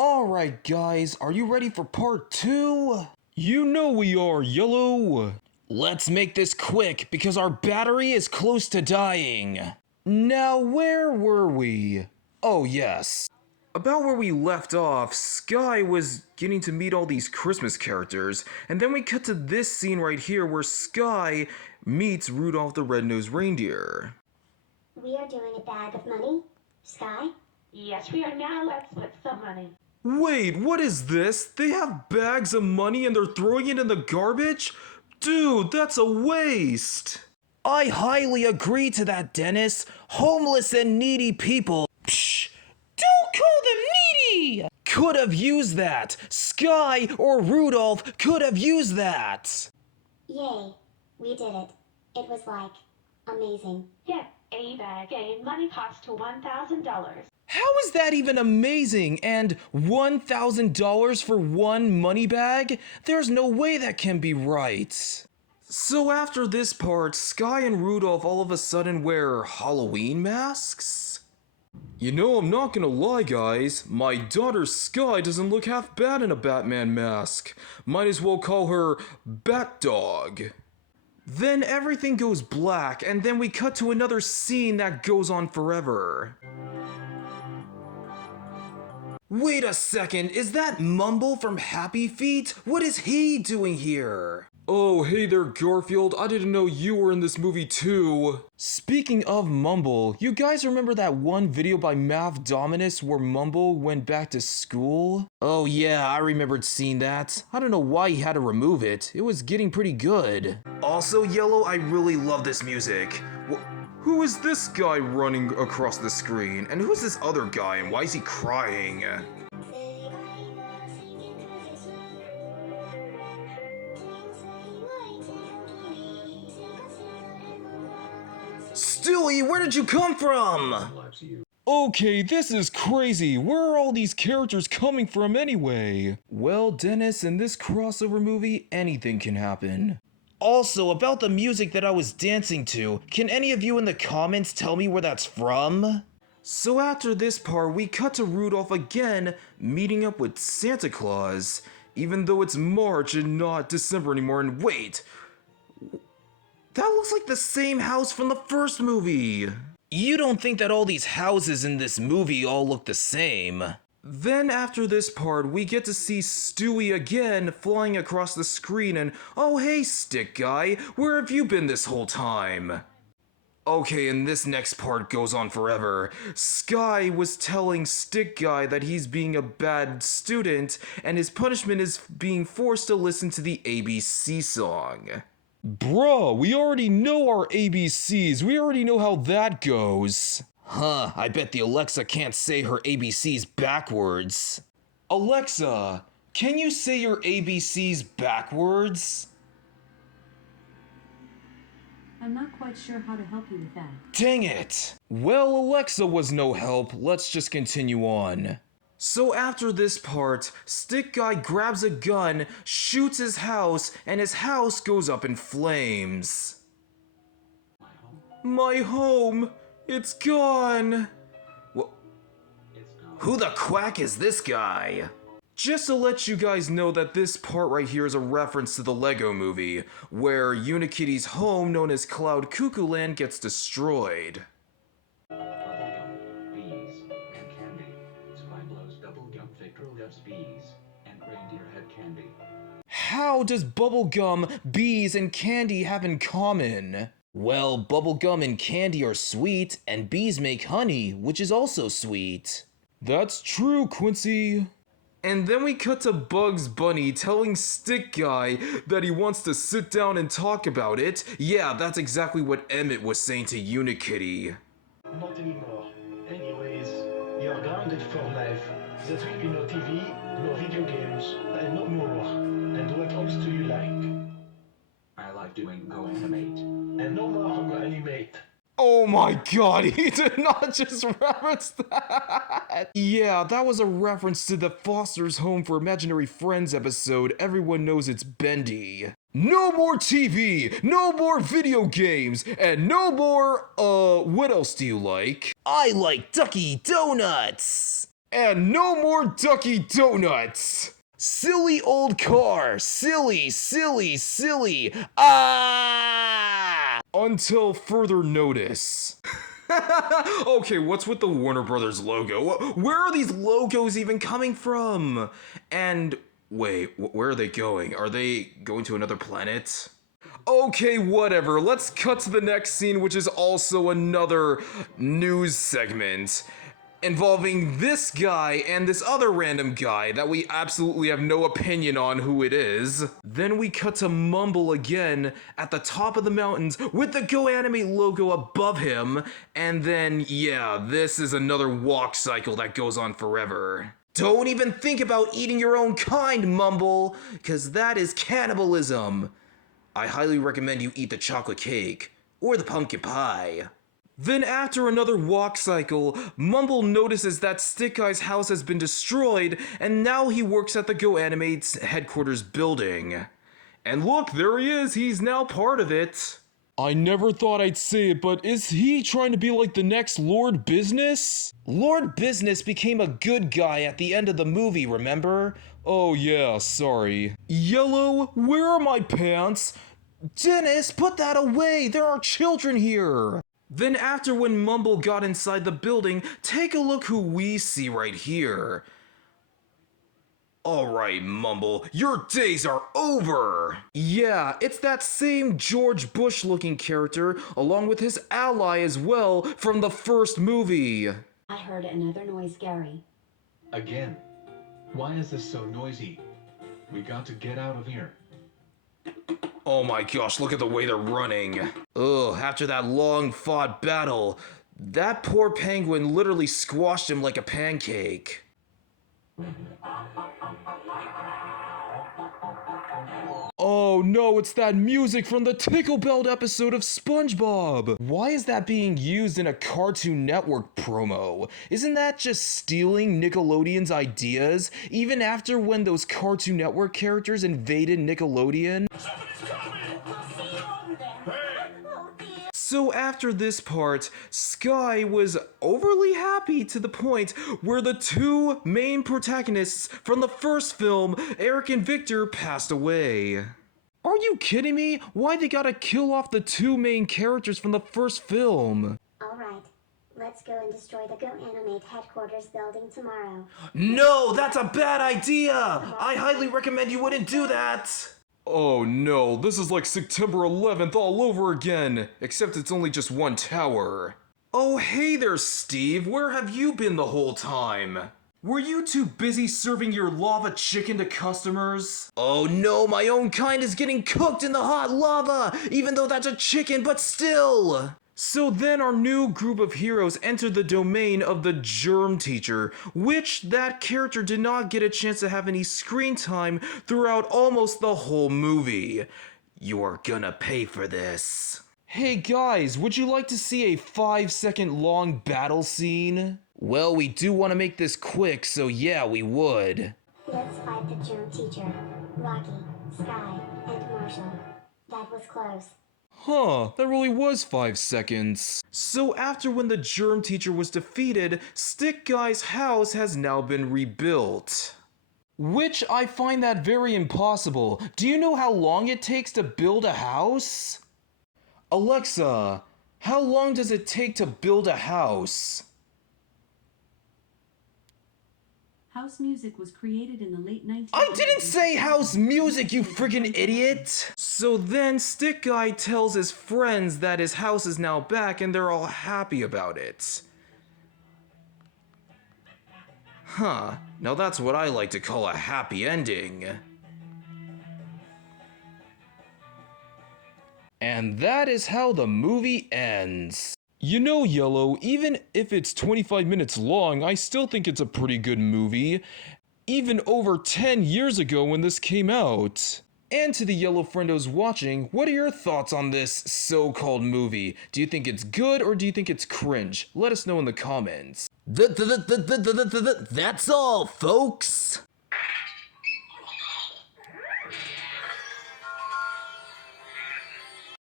Alright guys, are you ready for part 2? You know we are, Yellow! Let's make this quick because our battery is close to dying. Now where were we? Oh yes. About where we left off, Sky was getting to meet all these Christmas characters, and then we cut to this scene right here where Sky meets Rudolph the Red-Nosed Reindeer. We are doing a bag of money, Sky? Yes, we are. Now let's split some money. Wait, what is this? They have bags of money and they're throwing it in the garbage? Dude, that's a waste! I highly agree to that, Dennis. Homeless and needy people, don't call them needy! Could have used that. Sky or Rudolph could have used that. Yay, we did it. It was like, amazing. Yeah, a bag of money costs $1,000. How is that even amazing? And $1,000 for one money bag? There's no way that can be right. So after this part, Sky and Rudolph all of a sudden wear Halloween masks? You know, I'm not gonna lie guys, my daughter Sky doesn't look half bad in a Batman mask. Might as well call her Bat Dog. Then everything goes black, and then we cut to another scene that goes on forever. Wait a second, is that Mumble from Happy Feet? What is he doing here? Oh, hey there, Garfield. I didn't know you were in this movie too. Speaking of Mumble, you guys remember that one video by Math Dominus where Mumble went back to school? Oh yeah, I remembered seeing that. I don't know why he had to remove it. It was getting pretty good. Also, Yellow, I really love this music. Who is this guy running across the screen? And who's this other guy and why is he crying? Stewie, where did you come from? Okay, this is crazy. Where are all these characters coming from anyway? Well, Dennis, in this crossover movie, anything can happen. Also, about the music that I was dancing to, can any of you in the comments tell me where that's from? So after this part, we cut to Rudolph again, meeting up with Santa Claus, even though it's March and not December anymore, and wait! That looks like the same house from the first movie! You don't think that all these houses in this movie all look the same? Then after this part, we get to see Stewie again flying across the screen and, oh hey Stick Guy, where have you been this whole time? Okay, and this next part goes on forever. Sky was telling Stick Guy that he's being a bad student and his punishment is being forced to listen to the ABC song. Bruh, we already know our ABCs, we already know how that goes. Huh, I bet the Alexa can't say her ABCs backwards. Alexa, can you say your ABCs backwards? I'm not quite sure how to help you with that. Dang it! Well, Alexa was no help, let's just continue on. So after this part, Stick Guy grabs a gun, shoots his house, and his house goes up in flames. My home! It's gone! Who the quack is this guy? Just to let you guys know that this part right here is a reference to the Lego movie, where Unikitty's home known as Cloud Cuckoo Land gets destroyed. Bees and candy. Sky blows bubblegum Victor loves bees and reindeer had candy. How does bubblegum, bees, and candy have in common? Well, bubblegum and candy are sweet, and bees make honey, which is also sweet. That's true, Quincy. And then we cut to Bugs Bunny telling Stick Guy that he wants to sit down and talk about it. Yeah, that's exactly what Emmett was saying to Unikitty. Not anymore. Anyways, you're grounded for life. There will be no TV, no video games, and no more. And what else do you like? I like doing GoAnimate. And no more GoAnimate. Oh my god, he did not just reference that! Yeah, that was a reference to the Foster's Home for Imaginary Friends episode, Everyone Knows It's Bendy. No more TV, no more video games, and no more, what else do you like? I like Ducky Donuts! And no more Ducky Donuts! Silly old car! Silly, silly, silly! Ah! Until further notice. Okay, what's with the Warner Brothers logo? Where are these logos even coming from? And wait, where are they going? Are they going to another planet? Okay, whatever. Let's cut to the next scene, which is also another news segment involving this guy and this other random guy that we absolutely have no opinion on who it is. Then we cut to Mumble again at the top of the mountains with the GoAnimate logo above him, and then, yeah, this is another walk cycle that goes on forever. Don't even think about eating your own kind, Mumble, because that is cannibalism. I highly recommend you eat the chocolate cake, or the pumpkin pie. Then after another walk cycle, Mumble notices that Stick Guy's house has been destroyed, and now he works at the GoAnimate's headquarters building. And look, there he is, he's now part of it. I never thought I'd say it, but is he trying to be like the next Lord Business? Lord Business became a good guy at the end of the movie, remember? Oh yeah, sorry. Yellow, where are my pants? Dennis, put that away! There are children here! Then after when Mumble got inside the building, take a look who we see right here. Alright, Mumble, your days are over! Yeah, it's that same George Bush looking character, along with his ally as well, from the first movie. I heard another noise, Gary. Again. Why is this so noisy? We got to get out of here. Oh my gosh, look at the way they're running. Ugh, after that long fought battle, that poor penguin literally squashed him like a pancake. Oh no, it's that music from the Tickle Belt episode of SpongeBob! Why is that being used in a Cartoon Network promo? Isn't that just stealing Nickelodeon's ideas, even after when those Cartoon Network characters invaded Nickelodeon? So after this part, Sky was overly happy to the point where the two main protagonists from the first film, Eric and Victor, passed away. Are you kidding me? Why they gotta kill off the two main characters from the first film? Alright, let's go and destroy the GoAnimate headquarters building tomorrow. No, that's a bad idea! I highly recommend you wouldn't do that! Oh no, this is like September 11th all over again, except it's only just one tower. Oh hey there, Steve, where have you been the whole time? Were you too busy serving your lava chicken to customers? Oh no, my own kind is getting cooked in the hot lava, even though that's a chicken, but still! So then our new group of heroes enter the domain of the Germ Teacher, which that character did not get a chance to have any screen time throughout almost the whole movie. You're gonna pay for this. Hey guys, would you like to see a 5-second long battle scene? Well, we do want to make this quick, so yeah, we would. Let's fight the Germ Teacher, Rocky, Sky, and Marshall. That was close. Huh, that really was 5 seconds. So after when the Germ Teacher was defeated, Stick Guy's house has now been rebuilt. Which I find that very impossible. Do you know how long it takes to build a house? Alexa, how long does it take to build a house? House music was created in the late 1900s. I didn't say house music, you friggin' idiot! So then Stick Guy tells his friends that his house is now back and they're all happy about it. Huh, now that's what I like to call a happy ending. And that is how the movie ends. You know, Yellow, even if it's 25 minutes long, I still think it's a pretty good movie. Even over 10 years ago when this came out. And to the Yellow friendos watching, what are your thoughts on this so-called movie? Do you think it's good or do you think it's cringe? Let us know in the comments. That's all, folks!